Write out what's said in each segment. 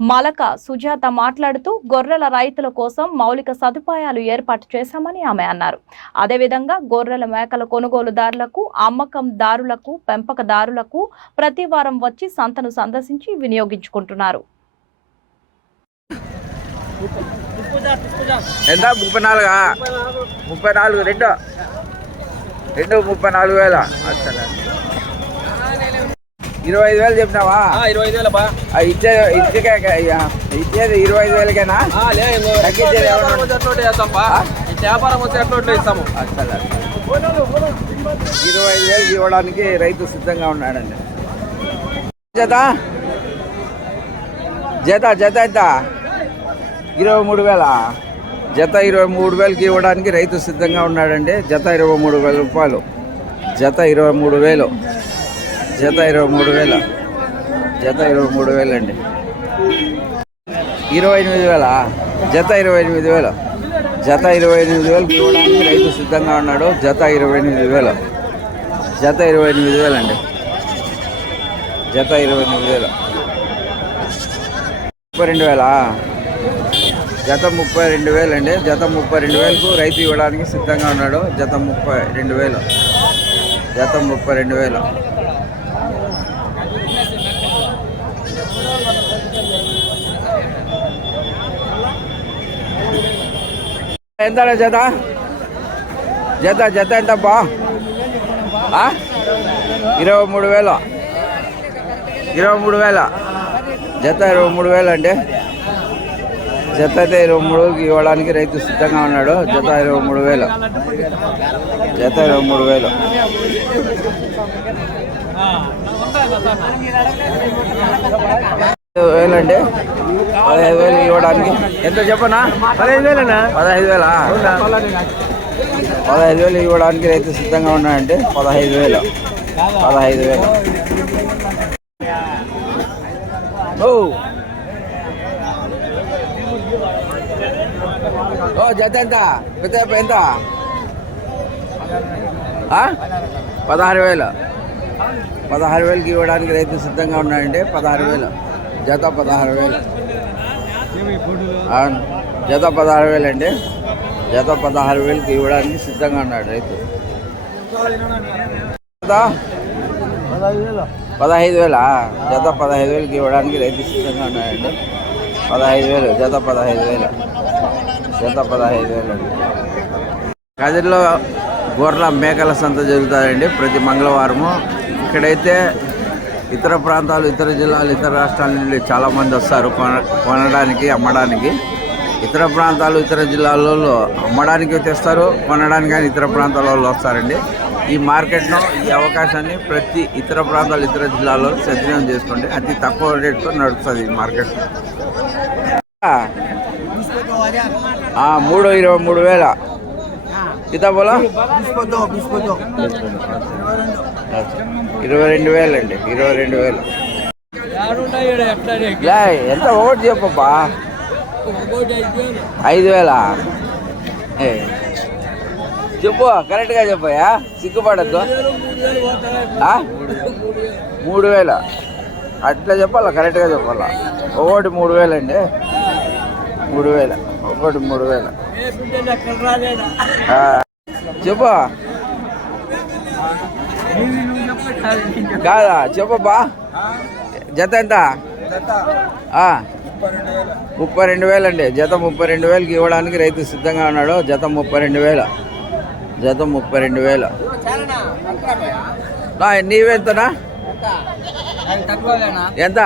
Malaka Sujatha మాట్లాడుతూ గొర్రెల రైతుల కోసం మౌలిక సదుపాయాలు ఏర్పాటు చేశామని ఆమె అన్నారు. అదేవిధంగా గొర్రెల మేకల కొనుగోలుదారులకు అమ్మకందారులకు పెంపకదారులకు ప్రతి వారం వచ్చి సంతను సందర్శించి వినియోగించుకుంటున్నారు. ఎంత? ముప్పై నాలుగా? ముప్పై నాలుగు రెండు. రెండు ముప్పై నాలుగు వేల. ఇరవై ఐదు వేలు చెప్పినావా? ఇరవై ఐదు వేల బా ఇచ్చే ఇచ్చే ఇచ్చేది ఇరవై ఐదు వేలకేనా? తగ్గించేది వ్యాపారం? వచ్చి ఎట్లా ఇస్తాము అసలు ఇరవై ఐదు వేలు ఇవ్వడానికి రైతు సిద్ధంగా ఉన్నాడండి. జత? జత జత ఎంత? ఇరవై మూడు వేల? జత ఇరవై మూడు వేలకి ఇవ్వడానికి రైతు సిద్ధంగా ఉన్నాడండి. జత ఇరవై మూడు వేల రూపాయలు. జత ఇరవై మూడు వేలు. జత ఇరవై మూడు వేల. జత ఇరవై మూడు వేలండి. ఇరవై ఎనిమిది వేల. జత ఇరవై ఎనిమిది వేలు. జత ఇరవై ఎనిమిది వేలకు ఇవ్వడానికి రైతు సిద్ధంగా ఉన్నాడు. జత ఇరవై ఎనిమిది వేలు. జత ఇరవై ఎనిమిది వేలండి. జత ఇరవై ఎనిమిది వేలు. ముప్పై రెండు వేలా? జత ముప్పై రెండు వేలు అండి జత ముప్పై రెండు వేలకు రైతు ఇవ్వడానికి సిద్ధంగా ఉన్నాడు. జత ముప్పై రెండు వేలు. జత ముప్పై రెండు వేలు. ఎంత జత? జత జత ఎంతప్పా? ఆ? ఇరవై మూడు వేల. ఇరవై మూడు వేల. జత ఇరవై మూడు వేలు అండి. జత అయితే ఇరవై మూడుకి ఇవ్వడానికి రైతు సిద్ధంగా ఉన్నాడు. జత ఇరవై మూడు వేలు. జత ఇరవై మూడు వేలు. వేలండి పదహైదు వేలు ఇవ్వడానికి ఎంత చెప్పనా? పదహైదు వేలనా? పదహైదు వేలా? పదహైదు వేలు ఇవ్వడానికి రైతు సిద్ధంగా ఉన్నాడంటే పదహైదు వేలు. పదహైదు వేలు. ఓ. ఓ జత ఎంత? పెద్ద ఎంత? పదహారు వేలు. పదహారు వేలకి ఇవ్వడానికి రైతు సిద్ధంగా ఉన్నాడంటే పదహారు వేలు. జత పదహారు వేలు. జత పదహారు వేలు అండి. జత పదహారు వేలకి ఇవ్వడానికి సిద్ధంగా ఉన్నాడు రైతు. పదహైదు వేల? జత పదహైదు వేలకి ఇవ్వడానికి రైతు సిద్ధంగా ఉన్నాడండి. పదహైదు వేలు జత పదహైదు వేలు. జత పదహైదు వేలు అండి. కదిరిలో గొర్రెల మేకల సంత జరుగుతుందండి. ప్రతి మంగళవారము. ఇక్కడైతే ఇతర ప్రాంతాలు ఇతర జిల్లాలు ఇతర రాష్ట్రాల నుండి చాలామంది వస్తారు కొన కొనడానికి అమ్మడానికి. ఇతర ప్రాంతాలు ఇతర జిల్లాలలో అమ్మడానికి తెస్తారు కొనడానికి కానీ ఇతర ప్రాంతాలలో వస్తారండి. ఈ మార్కెట్ను ఈ అవకాశాన్ని ప్రతి ఇతర ప్రాంతాలు ఇతర జిల్లాలో సద్వినియోగం చేసుకోండి. అతి తక్కువ రేట్తో నడుస్తుంది ఈ మార్కెట్. మూడు ఇరవై మూడు వేల. సీతాఫలం ఇరవై రెండు వేలు అండి ఇరవై రెండు వేలు. ఎంత ఒకటి చెప్పబ్బా? ఐదు వేలా? చెప్పు కరెక్ట్గా చెప్పయా సిగ్గుపడద్దు? మూడు వేల? అట్లా చెప్పాలా? కరెక్ట్గా చెప్పాలా? ఒకటి మూడు వేలండి. మూడు వేల. ఒకటి మూడు వేల. చెప్పు. కాదా? చెప్పబ్బా జత ఎంత? ముప్పై రెండు వేలు అండి. జత ముప్పై రెండు వేలకి ఇవ్వడానికి రైతు సిద్ధంగా ఉన్నాడు. జత ముప్పై రెండు వేలు. జత ముప్పై రెండు వేలు. నీవెంతనా ఎంత?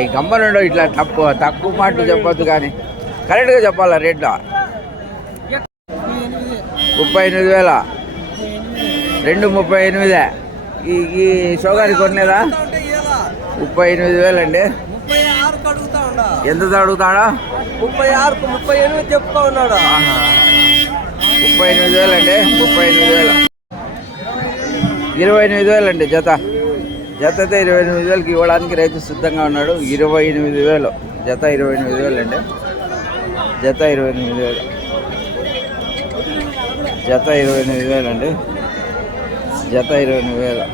ఈ గమ్మనుండో. ఇట్లా తక్కువ తక్కువ మాటలు చెప్పొద్దు కానీ. కరెక్ట్గా చెప్పాలా రేట్లో? ముప్పై ఎనిమిది వేల? రెండు ముప్పై ఎనిమిదే. ఈ ఈ షోగారి కొనలేదా ముప్పై ఎనిమిది వేలండి. అండి ఎంత అడుగుతాడా ముప్పై ఆరుకు ముప్పై ఎనిమిది చెప్తా ఉన్నాడు ముప్పై ఎనిమిది వేలండి ముప్పై ఎనిమిది వేలు. ఇరవై ఎనిమిది వేలండి జత. జత అయితే ఇరవై ఎనిమిది వేలకి ఇవ్వడానికి రైతు సిద్ధంగా ఉన్నాడు. ఇరవై ఎనిమిది వేలు. జత ఇరవై ఎనిమిది వేలు అండి జత ఇరవై ఎనిమిది వేలు. జత ఇరవై ఎనిమిది వేలు అండి జత ఇరవై వేలు.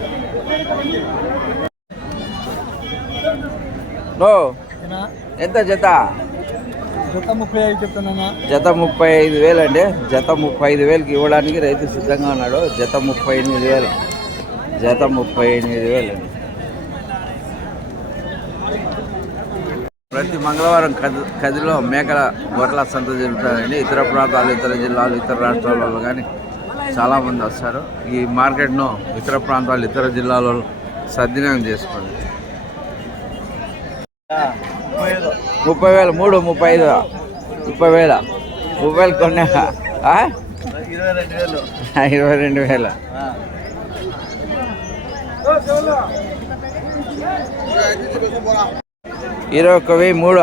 ఎంత జత? జత ముప్పై ఐదు చెప్తున్నా జత ముప్పై ఐదు వేలు అండి. జత ముప్పై ఐదు వేలకి ఇవ్వడానికి రైతు సిద్ధంగా ఉన్నాడు. జత ముప్పై ఎనిమిది వేలు. జత ముప్పై ఎనిమిది వేలు అండి. ప్రతి మంగళవారం కది కదిలో మేకల గొర్రెల సంత జరుగుతుందండి. ఇతర ప్రాంతాలు ఇతర జిల్లాలు ఇతర రాష్ట్రాల వాళ్ళు కానీ చాలామంది వస్తారు. ఈ మార్కెట్ను ఇతర ప్రాంతాలు ఇతర జిల్లాలలో సద్వినియోగం చేసుకోండి. ముప్పై వేలు మూడు ముప్పై ఐదు ముప్పై వేల. ముప్పై వేలు కొన్నా? ఇరవై రెండు వేలు. ఇరవై ఒక్క వెయ్యి మూడు.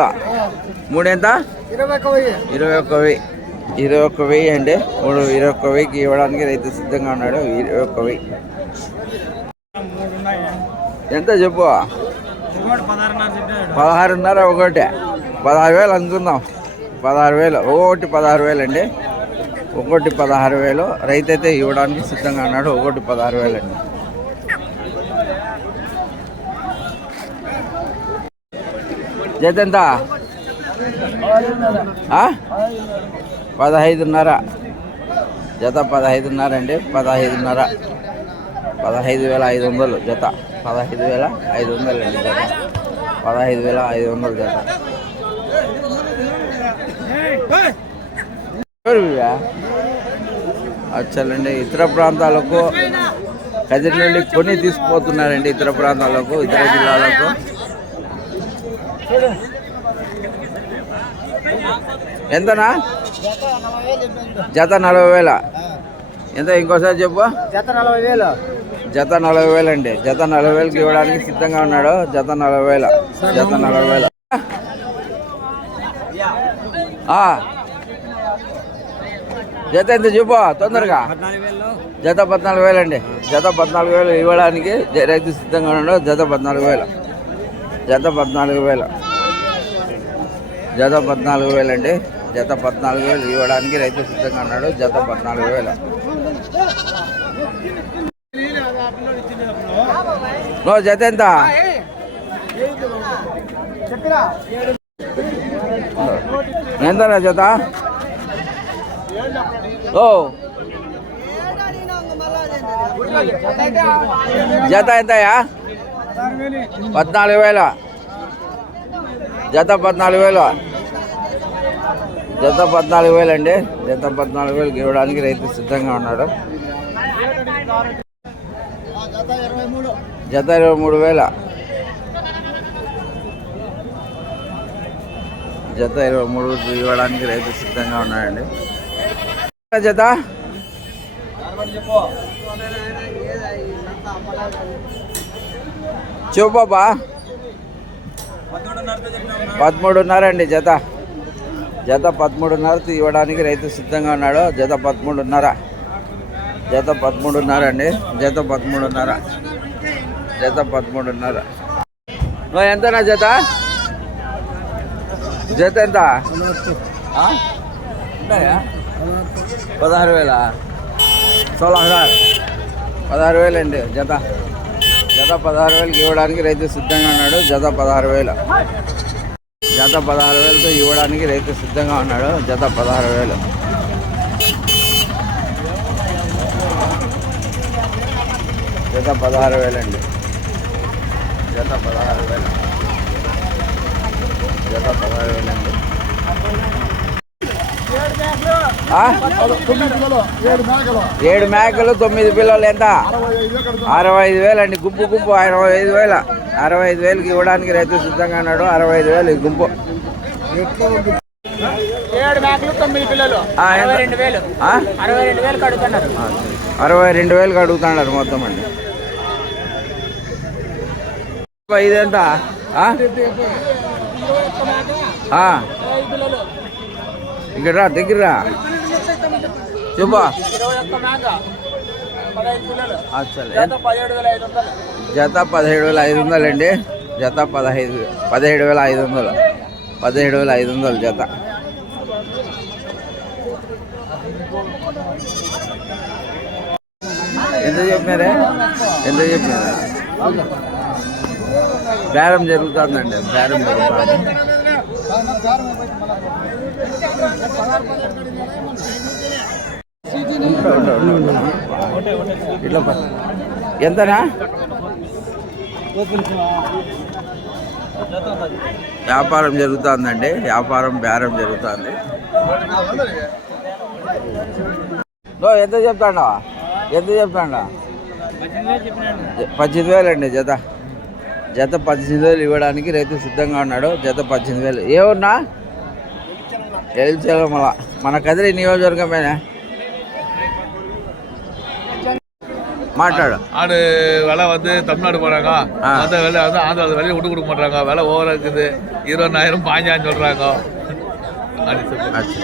మూడు ఎంత? ఇరవై ఒక వెయ్యి. ఇరవై ఒక్క వెయ్యి. ఇరవై ఒక్క వెయ్యి అండి మూడు ఇరవై ఒక్క వెయ్యికి ఇవ్వడానికి రైతు సిద్ధంగా ఉన్నాడు. ఇరవై ఒక్క వెయ్యి. ఎంత చెప్పు? పదహారున్నర ఒకటి. పదహారు వేలు అనుకుందాం. పదహారు వేలు. ఒకటి పదహారు వేలు అండి. ఒకటి పదహారు వేలు. రైతు అయితే ఇవ్వడానికి సిద్ధంగా ఉన్నాడు. ఒకటి పదహారు వేలు అండి. జత ఎంత? ఆ? పదహైదున్నర. జత పదహైదున్నర అండి. పదహైదున్నర. పదహైదు వేల ఐదు వందలు జత. పదహైదు వేల ఐదు వందలు అండి జత. పదహైదు వేల ఐదు వందలు జత. అచ్చలండి. ఇతర ప్రాంతాలకు కదిరి నుండి కొని తీసుకుపోతున్నారండి ఇతర ప్రాంతాలకు ఇతర జిల్లాలకు. ఎంతనా? జత నలభై వేల ఎంత? ఇంకోసారి చెప్పు. జత నలభై వేలు. జత నలభై వేలు అండి. జత నలభై వేలకి ఇవ్వడానికి సిద్ధంగా ఉన్నాడు. జత నలభై వేల. జత నలభై వేల. జత ఎంత చెప్పు? తొందరగా. జత పద్నాలుగు వేలు అండి. జత పద్నాలుగు వేలు ఇవ్వడానికి రైతు సిద్ధంగా ఉన్నాడు. జత పద్నాలుగు వేలు. జత పద్నాలుగు వేలు. జత పద్నాలుగు వేలు అండి. జత పద్నాలుగు వేలు ఇవ్వడానికి రైతు సిద్ధంగా ఉన్నాడు. జత పద్నాలుగు వేలు. నో జత ఎంత? చెప్పిరా ఎంతనా జత? ఓ. జత ఎంతయా పద్నాలుగు వేల. జత పద్నాలుగు వేలు. జత పద్నాలుగు వేలు అండి. జత పద్నాలుగు వేలు ఇవ్వడానికి రైతు సిద్ధంగా ఉన్నాడు. జత ఇరవై మూడు వేల. జత ఇరవై మూడు ఇవ్వడానికి రైతు సిద్ధంగా ఉన్నాడండి. జత? చెప్పు చూపాబా పదమూడున్నర అండి జత. జత పదమూడున్నర ఇవ్వడానికి రైతు సిద్ధంగా ఉన్నాడు. జత పదమూడున్నర. జత పదమూడున్నర అండి. జత పదమూడున్నర. జత పదమూడున్నర. నువ్వు ఎంతనా జత? జత ఎంత? పదహారు వేల. సోలా హజార్ పదహారు వేలండి జత. జత పదహారు వేలకి ఇవ్వడానికి రైతు సిద్ధంగా ఉన్నాడు. జత పదహారు వేలు. జత పదహారు వేలతో ఇవ్వడానికి రైతు సిద్ధంగా ఉన్నాడు. జత పదహారు వేలు. జత పదహారు వేలండి. జత పదహారు వేలు. జత పదహారు వేలండి. ఏడు మేకలు తొమ్మిది పిల్లలు ఎంత? అరవై ఐదు వేలు అండి గుంపు గుంపు అరవై ఐదు వేల. అరవై ఐదు వేలకి ఇవ్వడానికి రైతు సిద్ధంగా ఉన్నాడు అరవై ఐదు వేలు గుంపు. ఏడు మేకలు తొమ్మిది పిల్లలు. ఆ, ఎంత? రెండు వేలు. ఆ? అరవై రెండు వేలు అరవై రెండు వేలకు అడుగుతున్నారు మొత్తం అండి. ఇదెంత. ఇక్కడ రా దగ్గర రా జత పదిహేడు వేల ఐదు వందలు జత అండి జత పదహైదు పదిహేడు వేల ఐదు వందలు పదిహేడు వేల ఐదు వందలు జత ఎంత చెప్పినారే ఎంత చెప్పినారా బేరం జరుగుతుందండి బేరం జరుగుతుంది ఇట్లా ఎంతనా? వ్యాపారం జరుగుతుందండి. వ్యాపారం బేరం జరుగుతుంది. ఎంత చెప్తాడా ఎంత చెప్తాడా? పద్దెనిమిది వేలు అండి జత. జత పద్దెనిమిది వేలు ఇవ్వడానికి రైతు సిద్ధంగా ఉన్నాడు జత పద్దెనిమిది వేలు ఏమన్నా మళ్ళా మన కదిరి నియోజకవర్గమేనా మాట్లాడు ஆடு விலை வந்து தமிழ்நாடு போறாங்க ஆ. அந்த விலை வந்து ஆந்திரா விலையை விட்டு கொடுக்க மாட்டாங்க விலை ஓவரா இருக்குது இருபதாயிரம் பாஞ்சாயிரம் சொல்றாங்க அப்படி சொல்லி అచ్చా